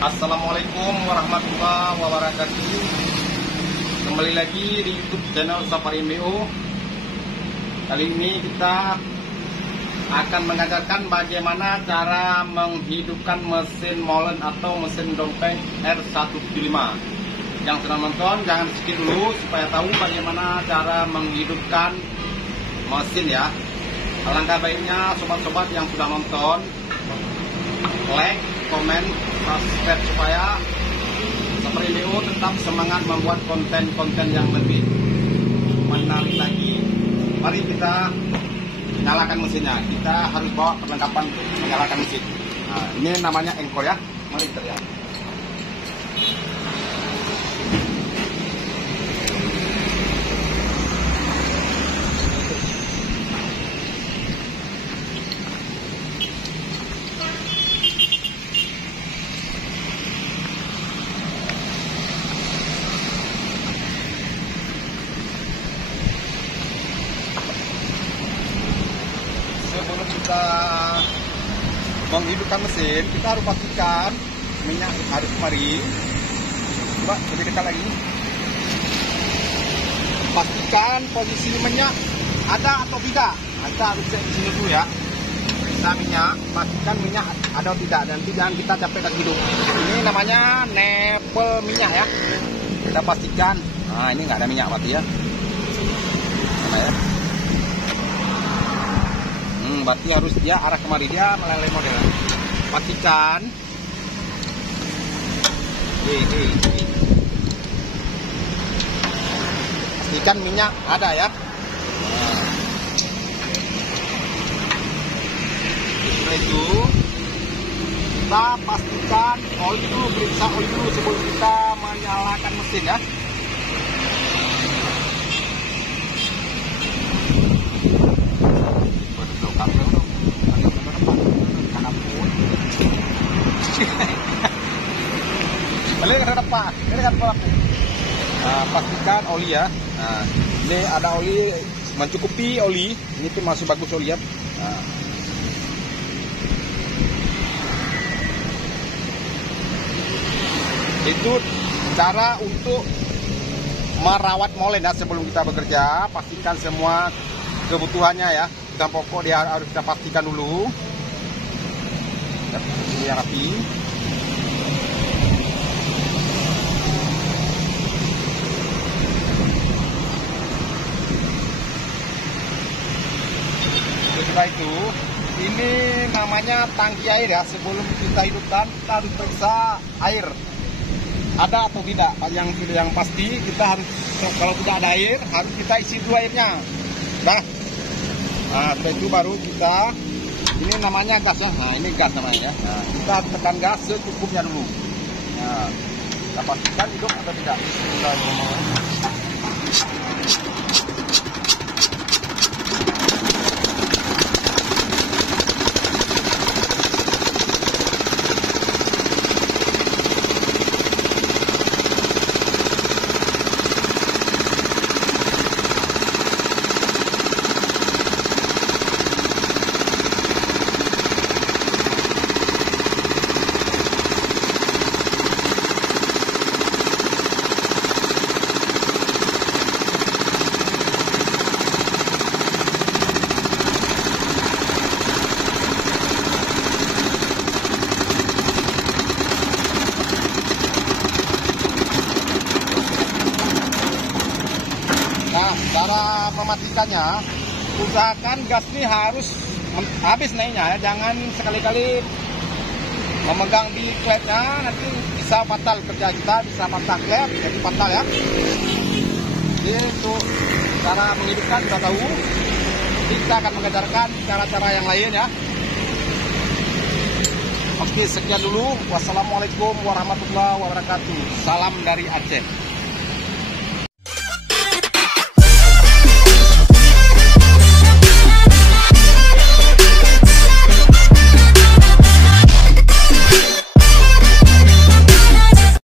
Assalamualaikum warahmatullahi wabarakatuh. Kembali lagi di YouTube channel Safari MBO. Kali ini kita akan mengajarkan bagaimana cara menghidupkan mesin molen atau mesin dompeng R175. Yang sudah nonton jangan skip dulu supaya tahu bagaimana cara menghidupkan mesin ya. Alangkah baiknya sobat-sobat yang sudah nonton like, komen, subscribe supaya Safari MBO tetap semangat membuat konten-konten yang lebih menarik lagi. Mari kita nyalakan mesinnya. Kita harus bawa perlengkapan untuk menyalakan mesin. Nah, ini namanya engkol ya. Mari kita lihat. Sebelum kita menghidupkan mesin, kita harus pastikan minyak harus kemari. Coba lebih dekat lagi. Pastikan posisi minyak ada atau tidak. Kita harus cek di sini dulu ya. Kita minyak, pastikan minyak ada atau tidak. Nanti jangan kita capek dan hidup. Ini namanya nepel minyak ya. Kita pastikan. Nah ini nggak ada minyak berarti ya. Nah, ya. Berarti harus dia arah kemari, dia melalui model. Pastikan pastikan minyak ada ya. Setelah itu kita pastikan oli dulu, periksa oli dulu sebelum kita menyalakan mesin ya. Balik ke depan, ini kan pelaku. Nah, pastikan oli ya. Nah, ini ada oli, mencukupi oli. Ini tuh masih bagus oli ya. Nah. Itu cara untuk merawat molen ya sebelum kita bekerja. Pastikan semua kebutuhannya ya. Dan pokok dia harus kita pastikan dulu. Ini yang rapi. Setelah itu, ini namanya tangki air ya. Sebelum kita hidupkan, kita harus periksa air ada atau tidak. Yang pasti kita harus, kalau tidak ada air, harus kita isi dulu airnya. Nah, setelah itu baru kita, ini namanya gas ya. Nah ini gas namanya ya. Nah, kita harus tekan gas secukupnya dulu. Nah, kita pastikan hidup atau tidak. Cara mematikannya, usahakan gas ini harus habis naiknya ya. Jangan sekali-kali memegang di klepnya, nanti bisa fatal kerja kita, bisa patah klep, jadi fatal ya. Jadi untuk cara menghidupkan kita tahu, kita akan mengajarkan cara-cara yang lain ya. Oke, sekian dulu. Wassalamualaikum warahmatullahi wabarakatuh. Salam dari Aceh.